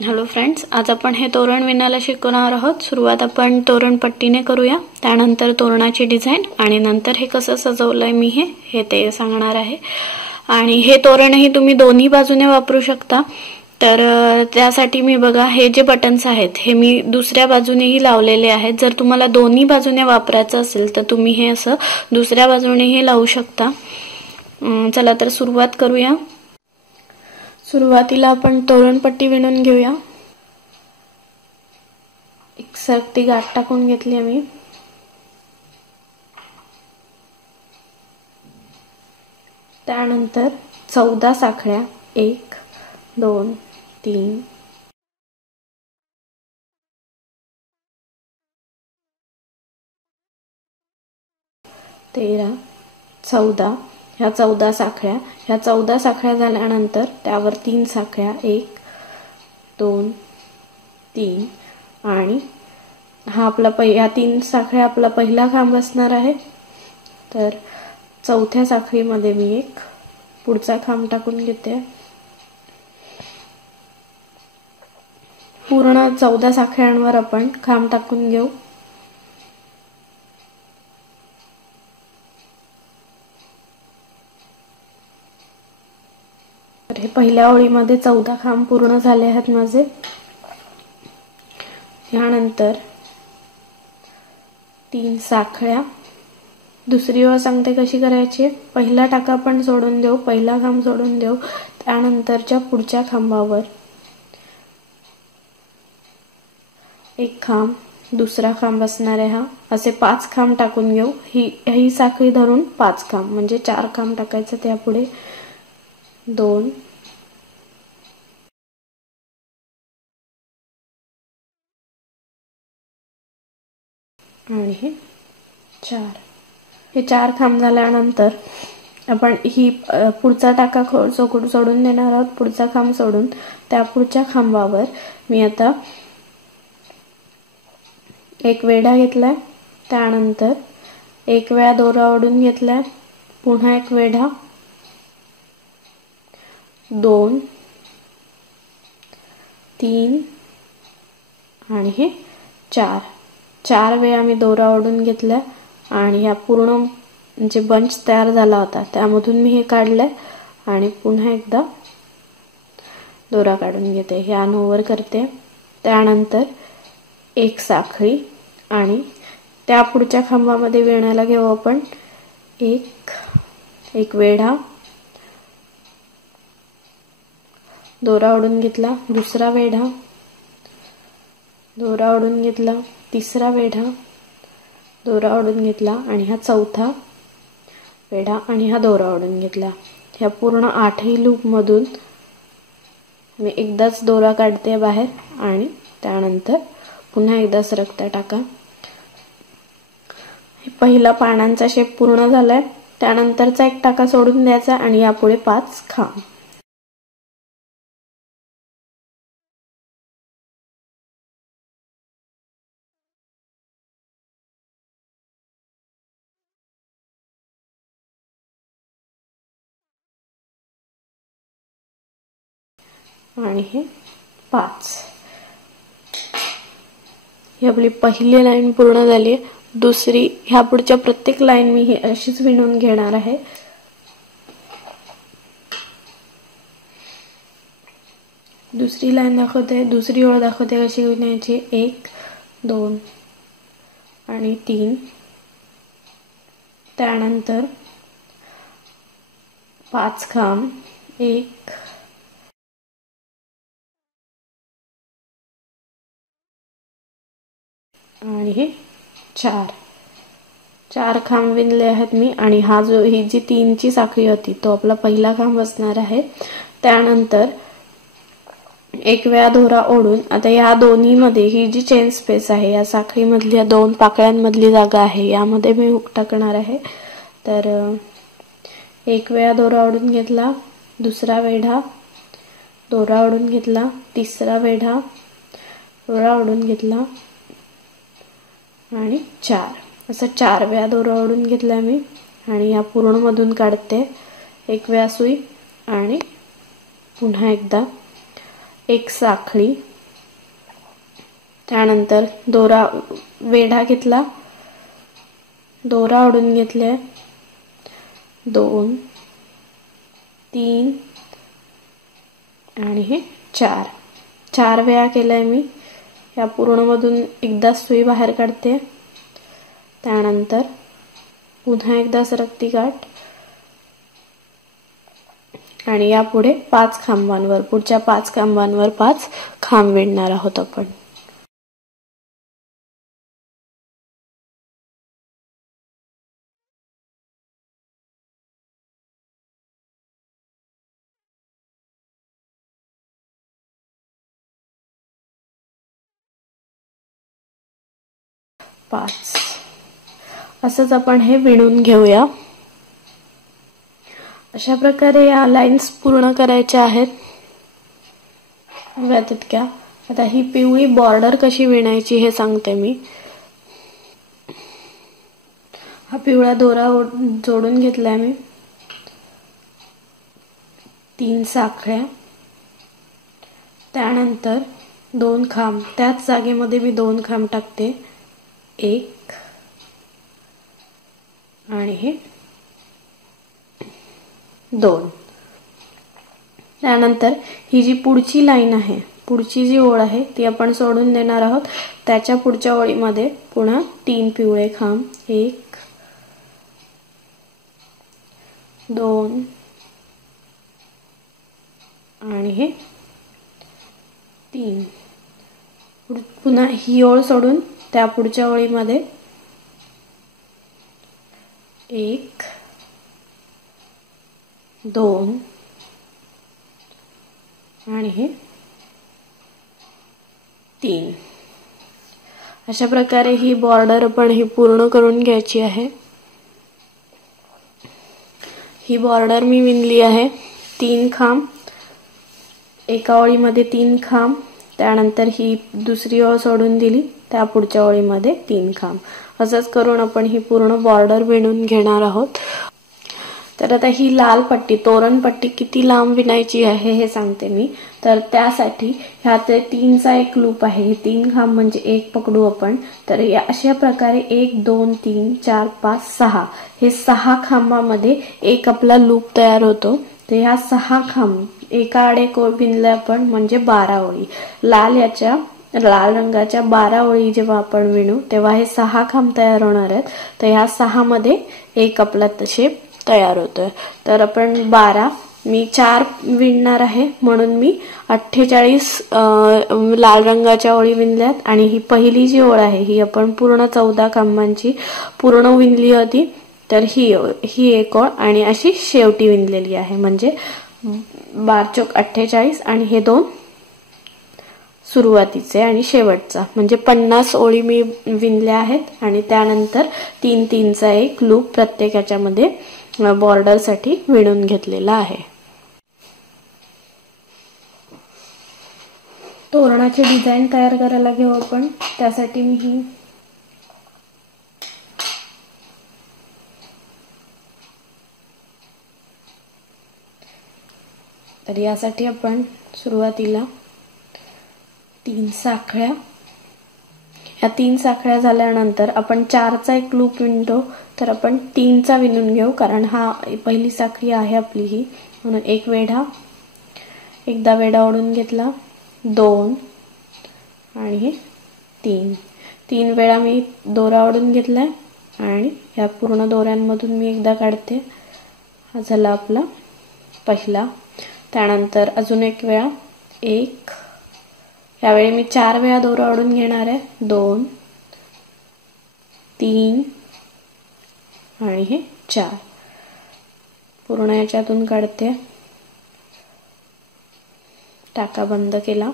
Hello friends, आज आपण हे तोरण विणायला शिकणार आहोत। सुरुवात आपण तोरण पट्टीने करूया, त्यानंतर तोरणाची डिझाइन आणि नंतर हे कसं सजवलंय मी हे ते सांगणार आहे। आणि हे तोरणही तुम्ही दोन्ही बाजूने वापरू शकता। तर त्यासाठी मी बघा हे जे बटन्स आहेत हे मी दुसऱ्या बाजूनेही लावलेले आहेत। जर तुम्हाला दोन्ही बाजूने वापरायचं असेल तर तुम्ही हे असं दुसऱ्या बाजूनेही लावू शकता। चला तर सुरुवात करूया। सुरुवातीला आपण तोरणपट्टी विणून घेऊया। एक सरकती गाठ टाकून घेतली मी। त्यानंतर 14 साखळ्या 1 2 3 13 14 ह्या 14 साखळ्या, ह्या 14 साखळ्या झाल्यानंतर त्यावर 3 साखळ्या 1 2 3 आणि हा आपला या 3 साखळ्या आपला पहिला खांब असणार आहे। तर चौथ्या साखळीमध्ये मी एक पुढचा खांब टाकून घेते। पूर्ण 14 साखळ्यांवर आपण खांब टाकून घेऊ। हे पहिल्या ओळीमध्ये 14 खांब पूर्ण झाले आहेत माझे। यानंतर 3 साखळ्या, दुसरी ओळ सांगते कशी करायची। पहिला टाका आपण सोडून देऊ, पहिला खांब सोडून देऊ, त्यानंतरच्या पुढच्या खांबावर एक खांब, दुसरा खांब असणार आहे हा, असे 5 खांब टाकून घेऊ। ही साखळी धरून 5 खांब म्हणजे 4 खांब टाकायचे। त्यापुढे 2 आणि हे 4। हे 4 खांब झाल्यानंतर आपण ही पुढचा टाका सोडून देणार आहोत। पुढचा खांब सोडून त्या पुढच्या खांबावर मी आता एक वेढा घेतलाय, त्यानंतर एक वेळा दोरा ओढून घेतलाय, पुन्हा एक वेढा, 2 3 आणि हे 4 वेळा मी दोरा ओढून घेतला आणि या पूर्ण जे बंच तयार झाला होता त्यामधून मी हे काढलंय आणि पुन्हा एकदा दोरा काढून घेते, हे अनओव्हर करते। त्यानंतर एक साखळी आणि त्या पुढच्या खांबामध्ये विणायला घेऊ आपण एक वेढा, दोरा ओढून घेतला, दुसरा वेढा, दोरा ओढून घेतला, तिसरा वेढा, दोरा ओढून घेतला आणि हा चौथा वेढा आणि हा दोरा ओढून घेतला। ह्या पूर्ण 8ही लूप मधून मी एकदाच दोरा काढते बाहेर आणि त्यानंतर पुन्हा एकदा सरकता टाका। पहिला पानांचा शेप पूर्ण झालाय, त्यानंतरचा एक टाका सोडून द्यायचा आणि यापुढे 5 खांब। आणि हे 5। ही आपली पहिली लाईन पूर्ण झाली। दुसरी ह्या पुढच्या प्रत्येक लाईन मी ही अशीच विणून घेणार आहे। दुसरी लाईन दाखवते, दुसरी ओळ दाखवते कशी विणायची। 1 2 आणि 3, त्यानंतर 5 खांब, 1 आणि हे 4 खांब विणले आहेत मी। आणि हा जो ही जी 3ची साखळी होती तो आपला पहिला खांब असणार आहे। त्यानंतर एक वेळा दोरा ओढून आता या दोन्ही मध्ये ही जी चेन स्पेस आहे, या साखळी मधल्या 2 पाकळ्यांमधली जागा आहे, यामध्ये मी हुक टाकणार आहे। तर एक वेळा दोरा ओढून घेतला, दुसरा वेढा, दोरा ओढून घेतला, तिसरा वेढा, दोरा ओढून घेतला आणि 4, असं 4 वेळा दोरा ओढून घेतला मी आणि या पूर्ण मधून काढते। एक वेळा सुई आणि पुन्हा एकदा एक साखळी, त्यानंतर दोरा वेढा घेतला, दोरा ओढून घेतले, 2 3 आणि हे 4 वेळा केलाय मी। या पूर्ण मधून एकदा सुई बाहेर काढते, त्यानंतर पुन्हा एकदा सरकती गाठ आणि यापुढे 5 खांबांवर, पुढच्या 5 खांबांवर 5 खांब विणणार आहोत आपण। असंच आपण हे विणून घेऊया। अशा प्रकारे या लाईन्स पूर्ण करायच्या आहेत हव्या तितक्या। आता ही पिवळी बॉर्डर कशी विणायची हे सांगते मी। हा पिवळा दोरा जोडून घेतलाय मी, 3 साखळ्या, त्यानंतर 2 खांब, त्याच जागेमध्ये मी 2 खांब टाकते, 1 आणि हे 2। त्यानंतर ही जी पुढची लाईन आहे, पुढची जी ओळ आहे ती आपण सोडून देणार आहोत। त्याच्या पुढच्या ओळीमध्ये पुन्हा 3 पिवळे खांब, 1 2 आणि हे 3। पुन्हा ही ओळ सोडून त्या पुढच्या ओळीमध्ये 1 2 आणि हे 3। अशा प्रकारे ही बॉर्डर आपण ही पूर्ण करून घ्यायची आहे। ही बॉर्डर मी विणली आहे, 3 खांब, एका ओळीमध्ये 3 खांब, त्यानंतर ही दुसरी ओळ सोडून दिली, त्या पुढच्या ओळीमध्ये 3 खांब। असंच करून आपण ही पूर्ण बॉर्डर विणून घेणार आहोत। तर आता ही लाल पट्टी, तोरण पट्टी किती लांब विणायची आहे हे सांगते मी। तर त्यासाठी ह्यात 3चा एक लूप आहे, हे 3 खांब म्हणजे 1 पकडू आपण। तर अशा प्रकारे 1 2 3 4 5 6 हे 6 खांबामध्ये एक आपला लूप तयार होतो। तर ह्या 6 खांब एका आड एक ओळ विणले आपण म्हणजे 12 ओळी। लाल रंगाच्या 12 ओळी जेव्हा आपण विणू तेव्हा हे 6 खांब तयार होणार आहेत। तर ह्या 6 मध्ये एक आपला शेप तयार होतोय। तर आपण 12, मी 4 विणणार आहे म्हणून मी 48 लाल रंगाच्या ओळी विणल्यात आणि ही पहिली जी ओळ आहे ही आपण पूर्ण 14 खांबांची पूर्ण विणली होती। तर ही एक ओळ आणि अशी शेवटी विणलेली आहे, म्हणजे 12 चोक 48 आणि हे 2 सुरुवातीचे आणि शेवटचा, म्हणजे 50 ओळी मी विणल्या आहेत। आणि त्यानंतर 3 3चा एक लूप प्रत्येकाच्या मध्ये बॉर्डर साठी विणून घेतलेला आहे। तोरणाची डिझाईन तयार करायला घेऊ आपण। त्यासाठी मी ही तर यासाठी आपण सुरुवातीला 3 साखळ्या, या 3 साखळ्या झाल्यानंतर आपण 4चा एक लूप विणतो, तर आपण 3चा विणून घेऊ, कारण हा पहिली साखळी आहे आपली ही। म्हणून एक वेढा, एकदा वेढा ओढून घेतला, 2 आणि हे 3 वेळा मी दोरा ओढून घेतलाय आणि या पूर्ण दोऱ्यांमधून मी एकदा काढते। हा झाला आपला पहिला। त्यानंतर अजून एक वेळा 1, यावेळी मी 4 वेळा दोरा ओढून घेणार आहे, 2 3 आणि हे 4 पूर्ण याच्यातून काढते, टाका बंद केला।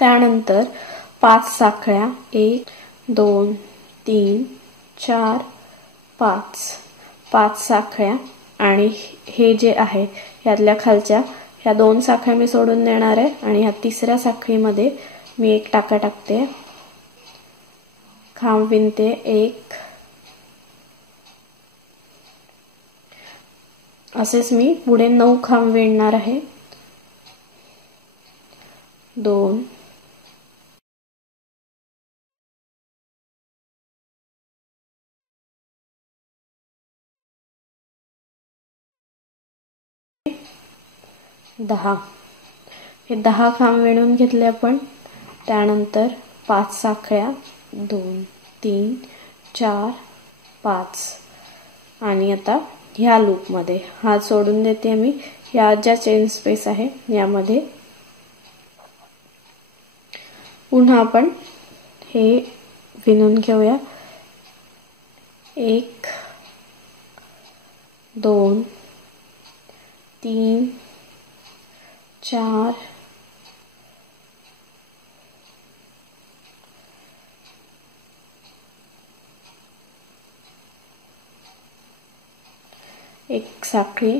त्यानंतर 5 साखळ्या, 1 2 3 4 5 साखळ्या आणि हे जे आहे यातल्या खालच्या ह्या 2 साखळ्या मी सोडून देणार आहे आणि ह्या तिसऱ्या साखळीमध्ये मी एक टाका टाकते, खांब विणते 1, असेच मी पुढे 9 खांब विणणार आहे। 2 10 हे 10 खांब विणून घेतले आपण। त्यानंतर 5 साखळ्या 2 3 4 5 आणि आता ह्या लूप मध्ये हात सोडून देते मी। या ज्या चेन स्पेस आहे यामध्ये पुन्हा आपण हे विणून घेऊया। 1 2 3 4 एक साखळी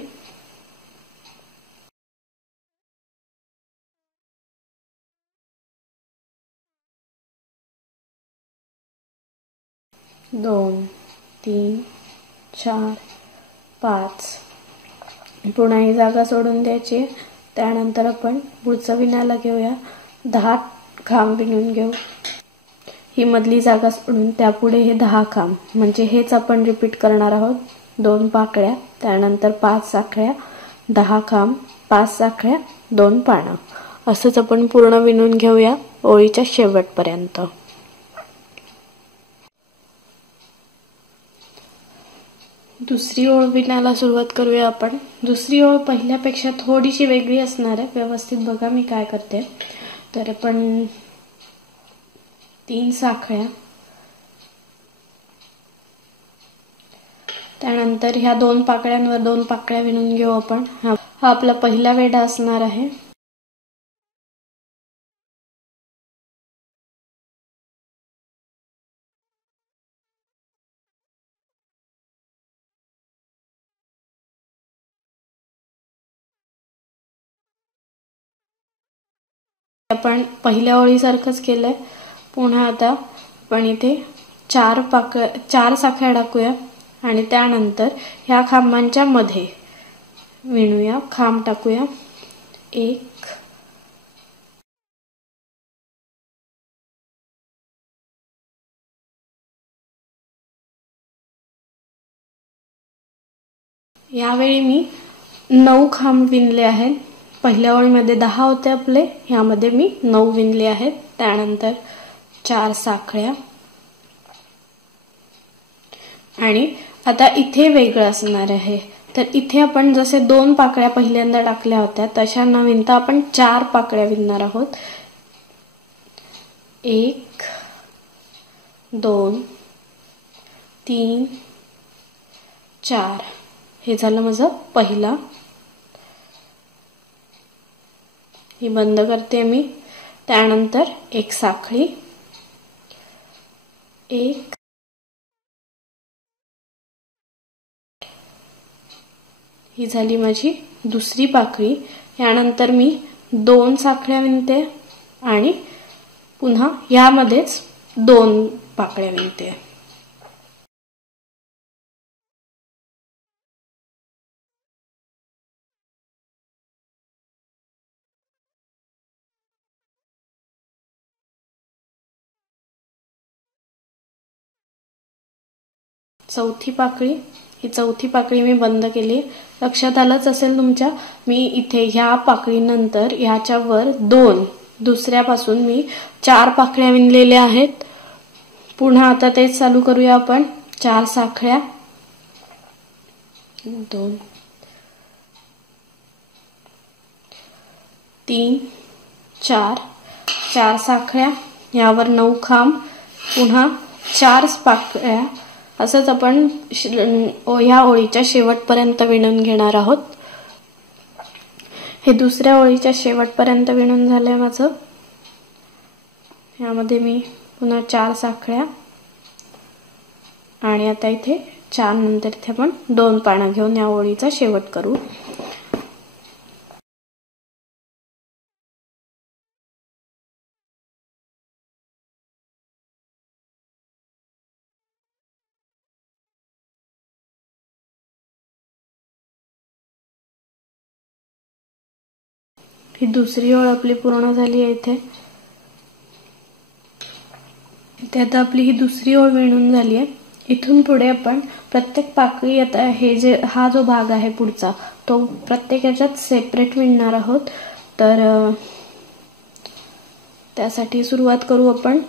2 3 4 5 पुन्हा ही जागा सोडून द्यायची। त्यानंतर आपण पुढचं विणायला घेऊया। 10 खांब विणून घेऊ। ही मधली जागा सोडून त्यापुढे हे 10 खांब म्हणजे हेच आपण रिपीट करणार आहोत। 2 पाकळ्या त्यानंतर 5 साखळ्या 10 खांब 5 साखळ्या 2 पानं असंच आपण पूर्ण विणून घेऊया ओळीच्या शेवटपर्यंत। दुसरी ओळ विणायला सुरुवात करूया आपण। दुसरी ओळ पहिल्यापेक्षा थोडीशी वेगळी असणार आहे। व्यवस्थित बघा मी काय करते। तर आपण 3 साखळ्या त्यानंतर ह्या 2 पाकळ्यांवर 2 पाकळ्या विणून घेऊ आपण। हा आपला पहिला वेढा असणार आहे। आपण पहिल्या ओळीसारखंच केलंय। पुन्हा आता आपण इथे 4 साखळ्या टाकूया आणि त्यानंतर ह्या खांबांच्या मध्ये विणूया। खांब टाकूया 1 यावेळी मी 9 खांब विणले आहेत। पहिल्या ओळीमध्ये 10 होते आपले, यामध्ये मी 9 विणले आहेत। त्यानंतर 4 साखळ्या आणि आता इथे वेगळं असणार आहे। तर इथे आपण जसे 2 पाकळ्या पहिल्यांदा टाकल्या होत्या तशा न विणता आपण 4 पाकळ्या विणणार आहोत। 1 2 3 4 हे झालं माझं पहिला। ही बंद करते मी। त्यानंतर 1 साखळी 1 ही झाली माझी दुसरी पाकळी। यानंतर मी 2 साखळ्या विणते आणि पुन्हा यामध्येच 2 पाकळ्या विणते। चौथी पाकळी, ही चौथी पाकळी मी बंद केली। लक्षात आलंच असेल तुमच्या, मी इथे ह्या पाकळीनंतर ह्याच्या वर 2 दुसऱ्यापासून मी 4 पाकळ्या विणलेल्या आहेत। पुन्हा आता तेच चालू करूया आपण। 4 साखळ्या 2 3 4 साखळ्या यावर 9 खांब पुन्हा 4 पाकळ्या असंच आपण ह्या ओळीच्या शेवटपर्यंत विणून घेणार आहोत। हे दुसऱ्या ओळीच्या शेवटपर्यंत विणून झालंय माझं। यामध्ये मी पुन्हा 4 साखळ्या आणि आता इथे 4 नंतर इथे आपण 2 पानं घेऊन या ओळीचा शेवट करू। ही दुसरी ओळ आपली पूर्ण झाली आहे इथे आता आपली ही दुसरी ओळ विणून झाली आहे। इथून पुढे आपण प्रत्येक पाकळी आता हा जो भाग आहे पुढचा तो प्रत्येक याच्यात सेपरेट विणणार आहोत। तर त्यासाठी सुरुवात करू आपण।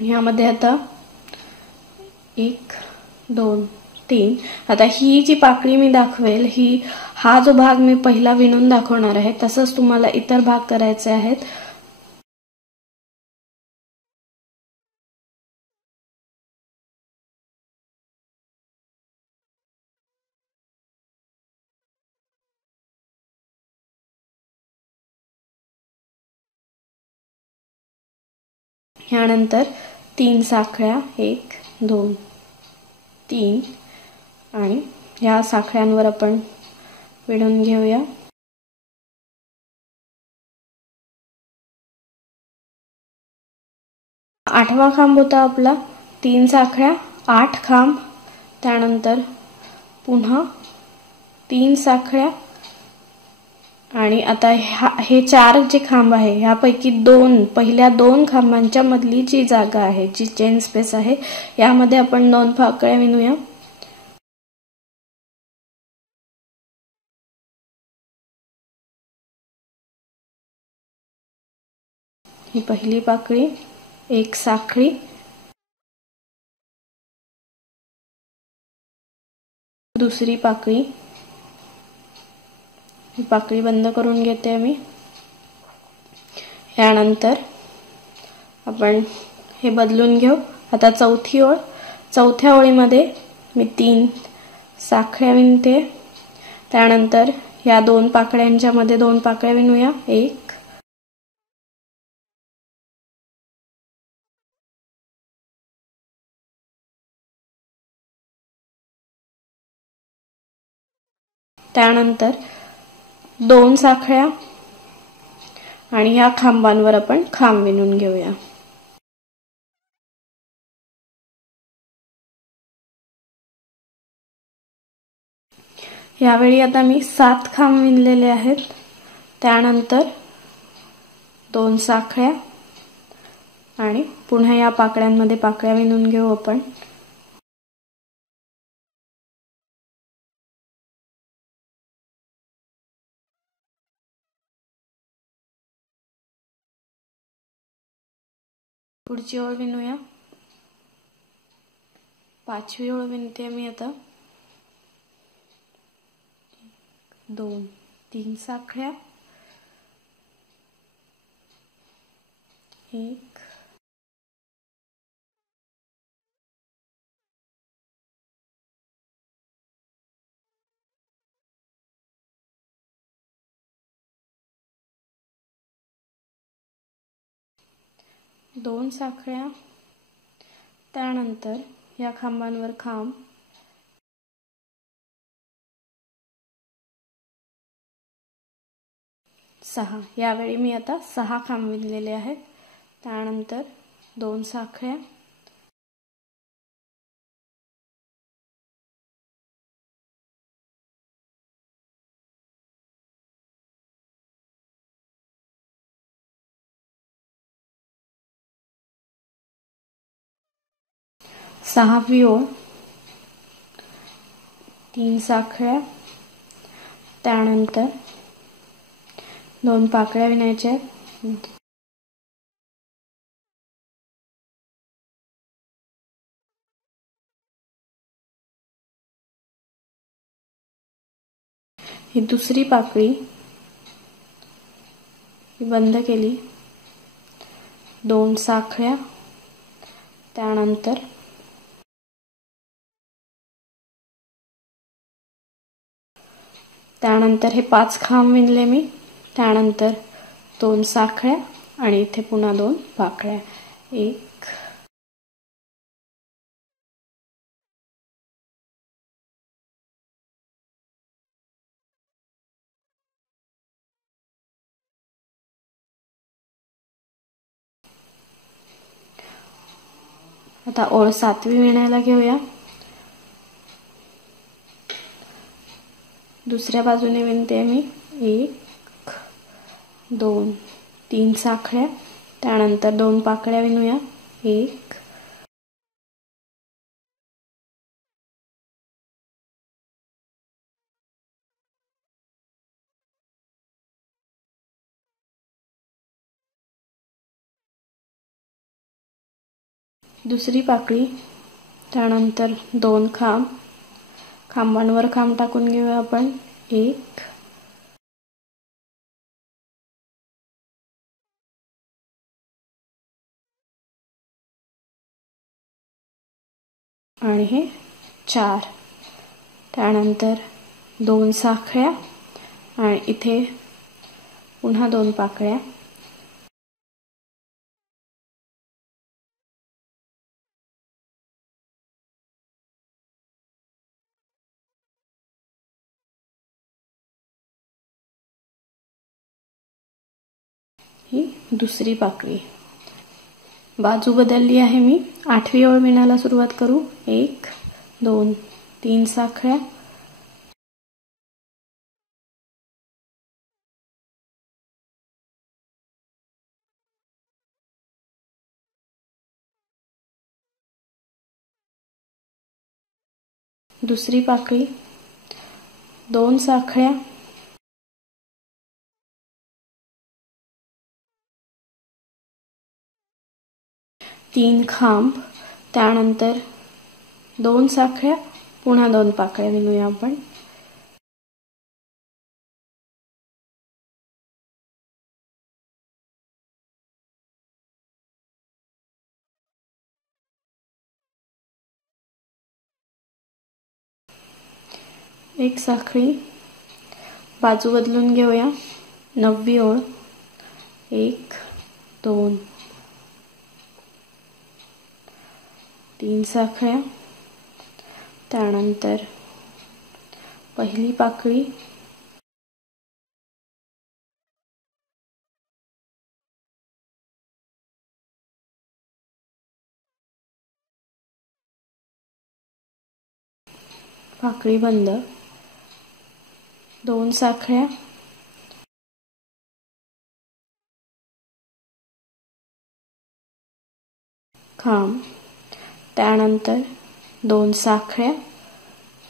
यामध्ये आता 1 2 3 आता ही जी पाकळी मी दाखवेल हा जो भाग मी पहिला विणून दाखवणार आहे तसंच तुम्हाला इतर भाग करायचे आहेत। यानंतर 3 साखळ्या 1 2 3 आणि या साखळ्यांवर आपण विणून घेऊया। 8वा खांब होता आपला 3 साखळ्या 8 खांब त्यानंतर पुन्हा 3 साखळ्या आणि आता हे 4 जे खांब आहे ह्यापैकी पहिल्या 2 खांबांच्या मधली जी जागा आहे जी चेन स्पेस आहे यामध्ये आपण 2 पाकळ्या विणूया। ही पहिली पाकळी 1 साखळी दुसरी पाकळी ही पाकळी बंद करून घेते मी। यानंतर आपण हे बदलून घेऊ। आता चौथी ओळ चौथ्या ओळीमध्ये मी 3 साखळ्या विणते त्यानंतर या 2 पाकळ्यांच्या मध्ये 2 पाकळ्या विणूया 1 त्यानंतर 2 साखळ्या आणि या खांबांवर आपण खांब विणून घेऊया। यावेळी आता मी 7 खांब विणलेले आहेत त्यानंतर 2 साखळ्या आणि पुन्हा या पाकळ्यांमध्ये पाकळ्या विणून घेऊ आपण। पुढची ओळ विणूया। 5वी ओळ विणते मी आता 2 3 साखळ्या 1 2 साखळ्या त्यानंतर या खांबांवर खांब 6 यावेळी मी आता 6 खांब विणलेले आहेत त्यानंतर 2 साखळ्या सहावी ओळ 3 साखळ्या त्यानंतर 2 पाकळ्या विणायच्या ही दुसरी पाकळी बंद केली 2 साखळ्या त्यानंतर हे 5 खांब विणले मी त्यानंतर 2 साखळ्या आणि इथे पुन्हा 2 पाकळ्या 1 आता ओळ 7वी विणायला घेऊया। दुसऱ्या बाजूने विणते मी 1 2 3 साखळ्या, त्यानंतर 2 पाकळ्या विणूया. 1 दुसरी पाकळी, त्यानंतर 2 खांब, खांबांवर खांब टाकून घेऊया आपण. 1 आणि हे 4, त्यानंतर 2 साखळ्या आणि इथे पुन्हा 2 पाकळ्या. ही दुसरी पाकळी. बाजू बदलली आहे मी. 8वी ओळ विणायला सुरुवात करू. 1 2 3 साखळ्या, दुसरी पाकळी, 2 साखळ्या, 3 खांब, त्यानंतर 2 साखळ्या, पुन्हा 2 पाकळ्या विणूया आपण. एक साखळी, बाजू बदलून घेऊया. 9वी ओळ. 1 2 3 साखळ्या, त्यानंतर पहिली पाकळी, पाकळी बंद, 2 साखळ्या, खांब, त्यानंतर 2 साखळ्या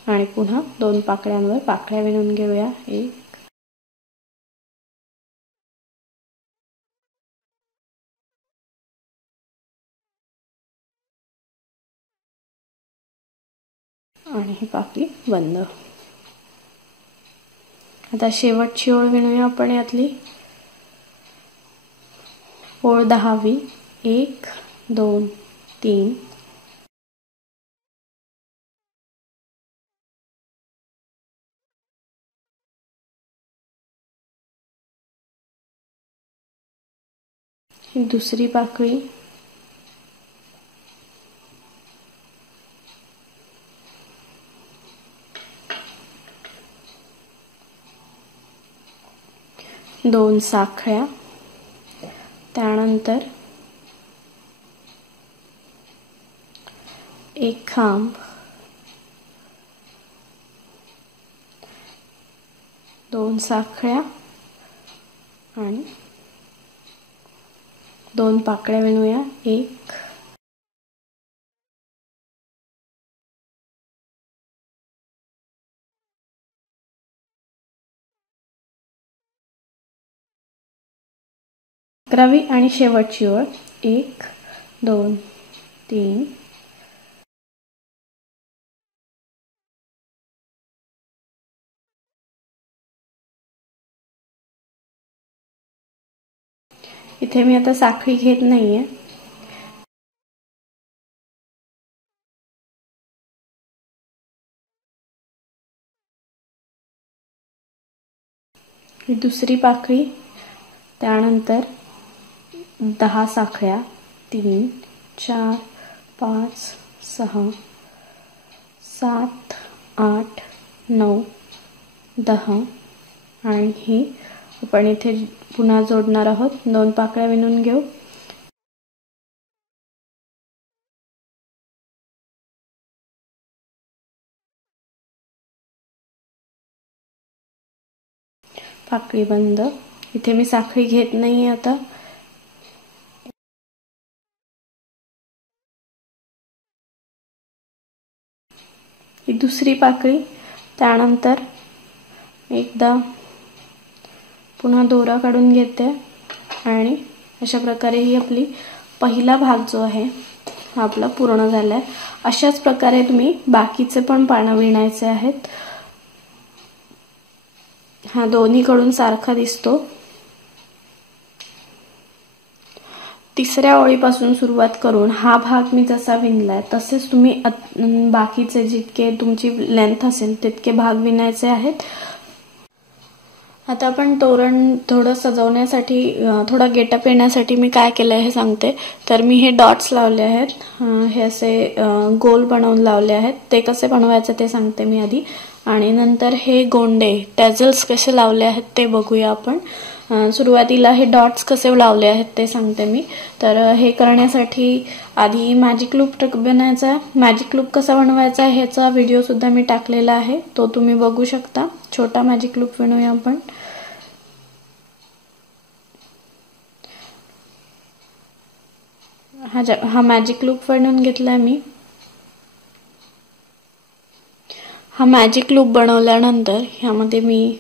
आणि पुन्हा 2 पाकळ्यांवर पाकळ्या विणून घेऊया. 1 आणि ही पाकळी बंद. आता शेवटची ओळ विणूया आपण यातली. ओळ 10वी. 1 2 3 ही दुसरी पाकळी, 2 साखळ्या, त्यानंतर 1 खांब, 2 साखळ्या आणि 2 पाकळ्या विणूया. 1 11वी आणि शेवटची ओळ. 1 2 3 इथे मी आता साखळी घेत नाहीये. ही दुसरी पाकळी, त्यानंतर 10 साखळ्या. 3 4 5 6 7 8 9 10 आणि ही आपण इथे पुन्हा जोडणार आहोत. 2 पाकळ्या विणून घेऊ. पाकळी बंद, इथे मी साखळी घेत नाहीये आता। ही दुसरी पाकळी, त्यानंतर एकदा पुन्हा दोरा काढून घेते आणि अशा प्रकारे ही आपली पहिला भाग जो आहे हा आपला पूर्ण झालाय। अशाच प्रकारे तुम्ही बाकीचे पण पानं विणायचे आहेत। हा दोन्हीकडून सारखा दिसतो। तिसऱ्या ओळीपासून सुरुवात करून हा भाग मी जसा विणलाय तसेच तुम्ही बाकीचे जितके तुमची लेंथ असेल तितके भाग विणायचे आहेत। आता आपण तोरण थोडं सजवण्यासाठी थोडा गेटअप येण्यासाठी मी काय केलंय हे सांगते। तर मी हे डॉट्स लावले आहेत, हे असे गोल बनवून लावले आहेत। ते कसे बनवायचे ते सांगते मी आधी, आणि नंतर हे गोंडे टॅझल्स कसे लावले आहेत ते बघूया आपण। सुरुवातीला हे डॉट्स कसे लावले आहेत ते सांगते मी। तर हे करण्यासाठी आधी मॅजिक लूप बनायचा। मॅजिक लूप कसा बनवायचा ह्याचा व्हिडिओ सुद्धा मी टाकलेला आहे, तो तुम्ही बघू शकता। छोटा मॅजिक लूप बनवूया आपण। हा मॅजिक लूप बनवून घेतलाय मी। हा मॅजिक लूप बनवल्यानंतर ह्यामध्ये मी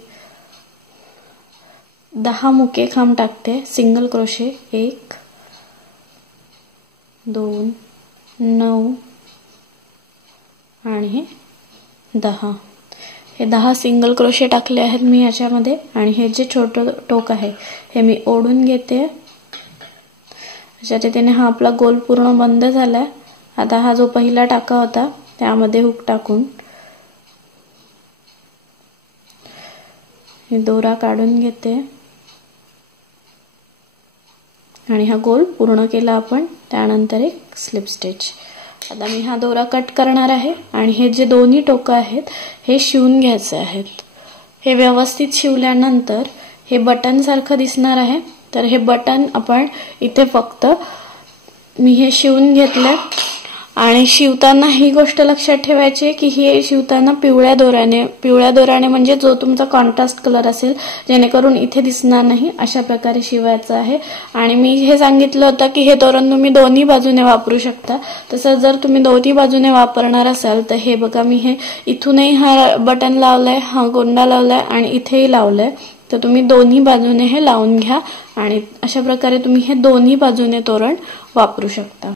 10 मुके खांब टाकते सिंगल क्रोशे। 1 2 9 आणि 10 हे 10 सिंगल क्रोशे टाकले आहेत मी याच्यामध्ये। आणि हे जे छोटं टोक आहे हे मी ओढून घेते। अशा रीतीने हा आपला गोल पूर्ण बंद झालाय। आता हा जो पहिला टाका होता त्यामध्ये हुक टाकून हे दोरा काढून घेते आणि हा गोल पूर्ण केला आपण। त्यानंतर एक स्लिप स्टिच। आता मी हा दोरा कट करणार आहे आणि हे जे दोन्ही टोकं आहेत हे शिवून घ्यायचे आहेत। हे व्यवस्थित शिवल्यानंतर हे बटन सारखं दिसणार आहे। तर हे बटन आपण इथे फक्त मी हे शिवून घेतले। आणि शिवताना ही गोष्ट लक्षात ठेवायची की हे शिवताना पिवळ्या दोऱ्याने म्हणजे जो तुमचा कॉन्ट्रास्ट कलर असेल, जेणेकरून इथे दिसणार नाही अशा प्रकारे शिवायचं आहे। आणि मी हे सांगितलं होतं की हे तोरण तुम्ही दोन्ही बाजूने वापरू शकता। तसं जर तुम्ही दोन्ही बाजूने वापरणार असाल तर हे बघा, मी हे इथूनही हा बटन लावलाय, हा गोंडा लावलाय आणि इथेही लावलाय। तर तुम्ही दोन्ही बाजूने हे लावून घ्या आणि अशा प्रकारे तुम्ही हे दोन्ही बाजूने तोरण वापरू शकता।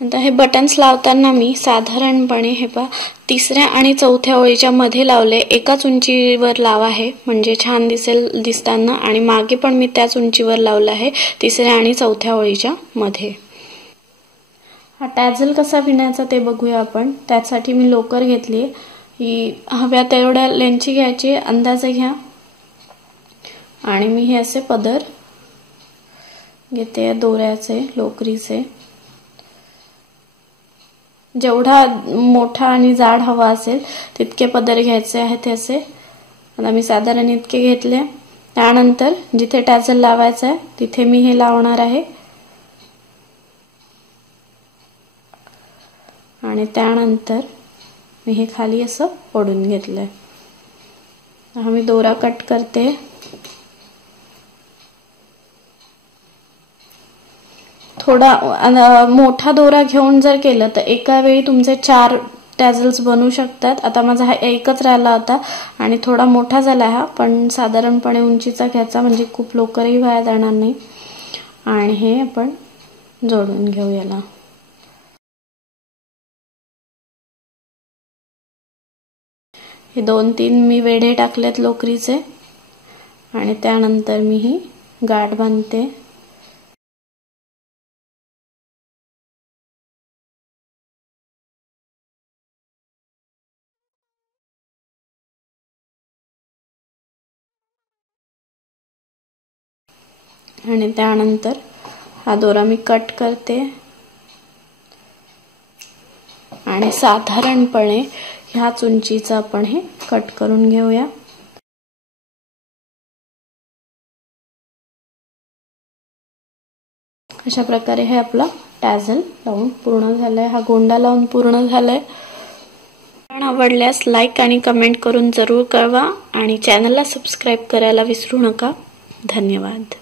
आता हे बटन्स लावताना मी साधारणपणे हे पहा तिसऱ्या आणि चौथ्या ओळीच्या मध्ये लावले। एकाच उंचीवर लावा आहे म्हणजे छान दिसेल दिसताना। आणि मागे पण मी त्याच उंचीवर लावला आहे तिसऱ्या आणि चौथ्या ओळीच्या मध्ये। हा टॅझल कसा विणायचा ते बघूया आपण। त्यासाठी मी लोकर घेतली, ही हव्या तेवढ्या लेंथची घ्यायची, अंदाजे घ्या। आणि मी हे असे पदर घेते दोऱ्याचे, लोकरीचे। जेवढा मोठा आणि जाड हवा असेल तितके पदर घ्यायचे आहेत असे। आता मी साधारण इतके घेतले। त्यानंतर जिथे टॅझल लावायचं आहे तिथे मी हे लावणार आहे आणि त्यानंतर मी हे खाली असं ओढून घेतलंय। हा मी दोरा कट करते। थोडा मोठा दोरा घेऊन जर केलं तर एका वेळी तुमचे 4 टॅझल्स बनू शकतात। आता माझा हा एकच राहिला होता आणि थोडा मोठा झाला हा, पण साधारणपणे उंचीचा घ्यायचा म्हणजे खूप लोकरही वाया जाणार नाही। आणि हे आपण जोडून घेऊ याला। हे 2-3 मी वेढे टाकलेत लोकरीचे आणि त्यानंतर मी ही गाठ बांधते। आणि त्यानंतर हा दोरा मी कट करते आणि साधारणपणे ह्याच उंचीचं आपण हे कट करून घेऊया। अशा प्रकारे हे आपला टॅझल लावून पूर्ण झालाय, हा गोंडा लावून पूर्ण झालाय। आवडल्यास लाईक आणि कमेंट करून जरूर कळवा आणि चॅनलला सबस्क्राईब करायला विसरू नका। धन्यवाद.